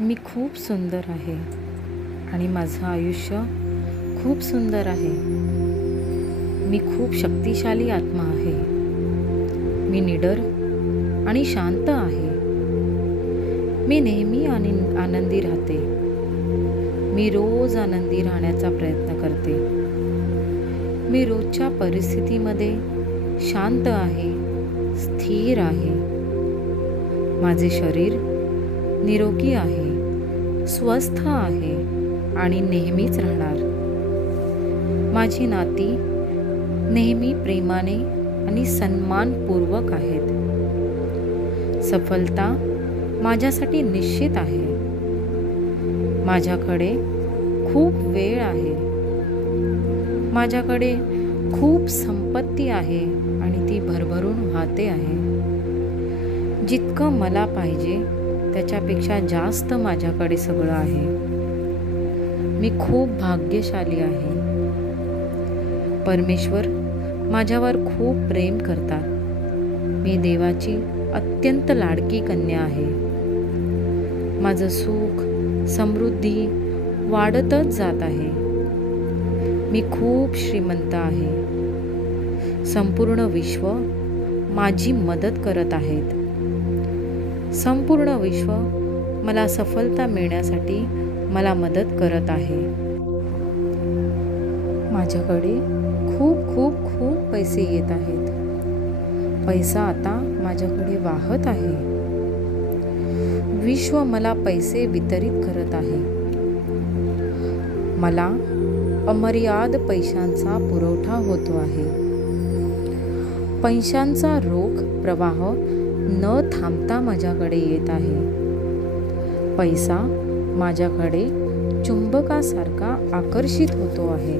मी खूप सुंदर आहे आणि माझं आयुष्य खूप सुंदर आहे. मी खूप शक्तिशाली आत्मा आहे. मी निडर आणि शांत आहे. मी नेहमी आनंदी राहते. मी रोज आनंदी राहण्याचा प्रयत्न करते. मी रोजच्या परिस्थितीमध्ये शांत आहे, स्थिर आहे. माझे शरीर निरोगी आहे, स्वस्थ आहे आणि नेहमीच राहणार. माझी नाती नेहमी प्रेमाने आणि सन्मानपूर्वक आहेत. सफलता माझ्यासाठी निश्चित आहे. माझ्याकडे खूप वेळ आहे. माझ्याकडे खूप संपत्ती आहे आणि ती भरभरून वाहते आहे. जितकं मला पाहिजे त्याच्यापेक्षा जास्त माझ्याकडे सगळं आहे. मी खूप भाग्यशाली आहे. परमेश्वर माझ्यावर खूप प्रेम करतात. मी देवाची अत्यंत लाडकी कन्या आहे. माझं सुख, समृद्धी वाढतच जात आहे. मी खूप श्रीमंत आहे. संपूर्ण विश्व माझी मदत करत आहेत. संपूर्ण विश्व मला सफलता मिळण्यासाठी मला मदत करत आहे. माझ्याकडे खूप खूप खूप पैसे येत आहेत. पैसा आता माझ्याकडे वाहत आहे. विश्व मला पैसे वितरित करत आहे. मला अमर्याद पैशांचा पुरवठा होतो आहे. पैशांचा रोख प्रवाह न थांबता माझ्याकडे येत आहे. पैसा माझ्याकडे चुंबकासारखा आकर्षित होतो आहे.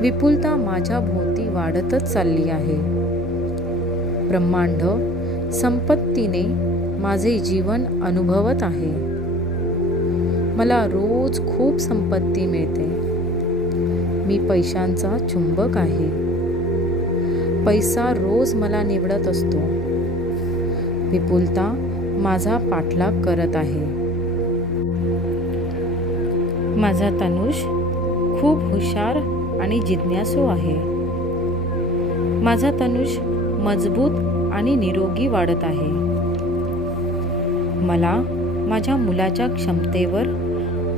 विपुलता माझ्या भोवती वाढतच चालली आहे. ब्रह्मांड संपत्तीने माझे जीवन अनुभवत आहे. मला रोज खूप संपत्ती मिळते. मी पैशांचा चुंबक आहे. पैसा रोज मला निवडत असतो. विपुलता माझा पाठलाग करत आहे. माझा तनुष खूप हुशार आणि जिज्ञासू आहे. माझा तनुष मजबूत आणि निरोगी वाढत आहे. मला माझ्या मुलाच्या क्षमतेवर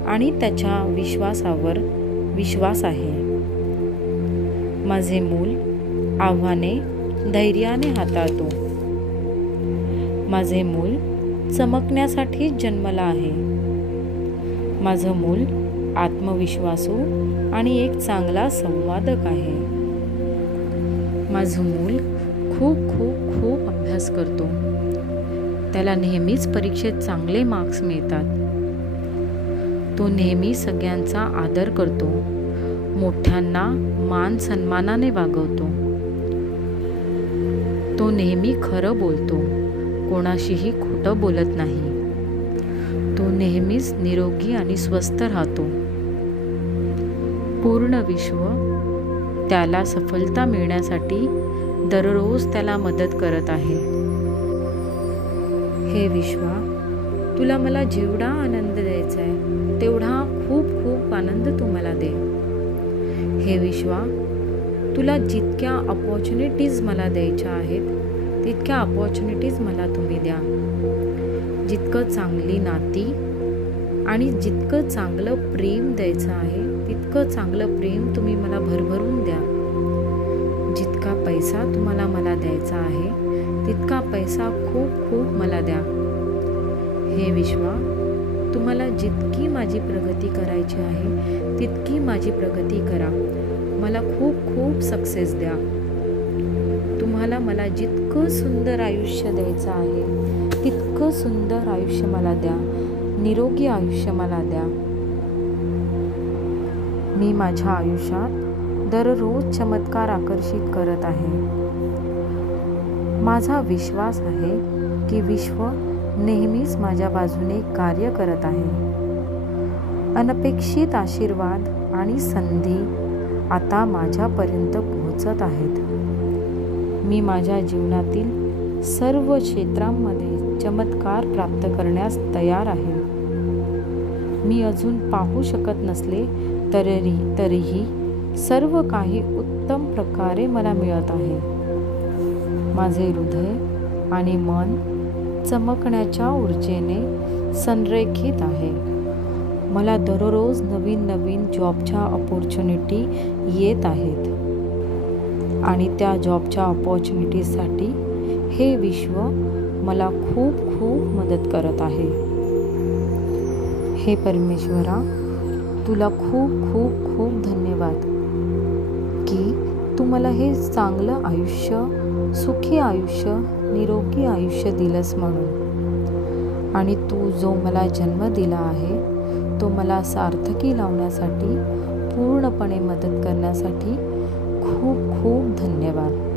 आणि त्याच्या विश्वासावर विश्वास आहे. माझे मूल आव्हाने धैर्याने हाताळतो. माझे मूल चमकण्यासाठीच जन्मला आहे. माझं मूल आत्मविश्वासू आणि एक चांगला संवादक आहे. माझं मूल खूप खूप खूप अभ्यास करतो. त्याला नेहमीच परीक्षेत चांगले मार्क्स मिळतात. तो नेहमी सगळ्यांचा आदर करतो. मोठ्यांना मान सन्मानाने वागवतो. तो नेहमी खरं बोलतो. कोणाशीही खोटं बोलत नाही. तो नेहमीच निरोगी आणि स्वस्थ राहतो. पूर्ण विश्व त्याला सफलता मिळण्यासाठी दररोज त्याला मदत करत आहे. हे विश्वा, तुला मला जेवढा आनंद द्यायचा आहे तेवढा खूप खूप आनंद तू मला दे. हे विश्वा, तुला जितक्या अपॉर्च्युनिटीज मला द्यायच्या आहेत तितक्या अपॉर्च्युनिटीज मला तुम्ही द्या. जितकं चांगली नाती आणि जितकं चांगलं प्रेम द्यायचं आहे तितकं चांगलं प्रेम तुम्ही मला भरभरून द्या. जितका पैसा तुम्हाला मला द्यायचा आहे तितका पैसा खूप खूप मला द्या. हे विश्वा, तुम्हाला जितकी माझी प्रगती करायची आहे तितकी माझी प्रगती करा. मला खूप खूप सक्सेस द्या. तुम्हाला मला जितकं सुंदर आयुष्य द्यायचं आहे तितकं सुंदर आयुष्य मला द्या. निरोगी आयुष्य मला द्या. मी माझ्या आयुष्यात दररोज चमत्कार आकर्षित करत आहे. माझा विश्वास आहे की विश्व नेहमीच माझ्या बाजूने कार्य करत आहे. अनपेक्षित आशीर्वाद आणि संधी आता माझ्यापर्यंत पोहोचत आहेत. मी माझ्या जीवनातील सर्व क्षेत्रांमध्ये चमत्कार प्राप्त करण्यास तयार आहे. मी अजून पाहू शकत नसले तरीही सर्व काही उत्तम प्रकारे मला मिळत आहे. माझे हृदय आणि मन चमकण्याच्या ऊर्जेने संरेखित आहे. मला दररोज नवीन नवीन जॉबच्या अपॉर्च्युनिटी येत आहेत आणि त्या जॉबच्या अपॉर्च्युनिटीसाठी हे विश्व मला खूप खूप मदत करत आहे. हे परमेश्वरा, तुला खूप खूप खूप धन्यवाद की तू मला हे चांगलं आयुष्य, सुखी आयुष्य, निरोगी आयुष्य दिलंस म्हणून. आणि तू जो मला जन्म दिला आहे तो मला सार्थकी लावण्यासाठी, पूर्णपणे मदत करण्यासाठी खूप खूप धन्यवाद.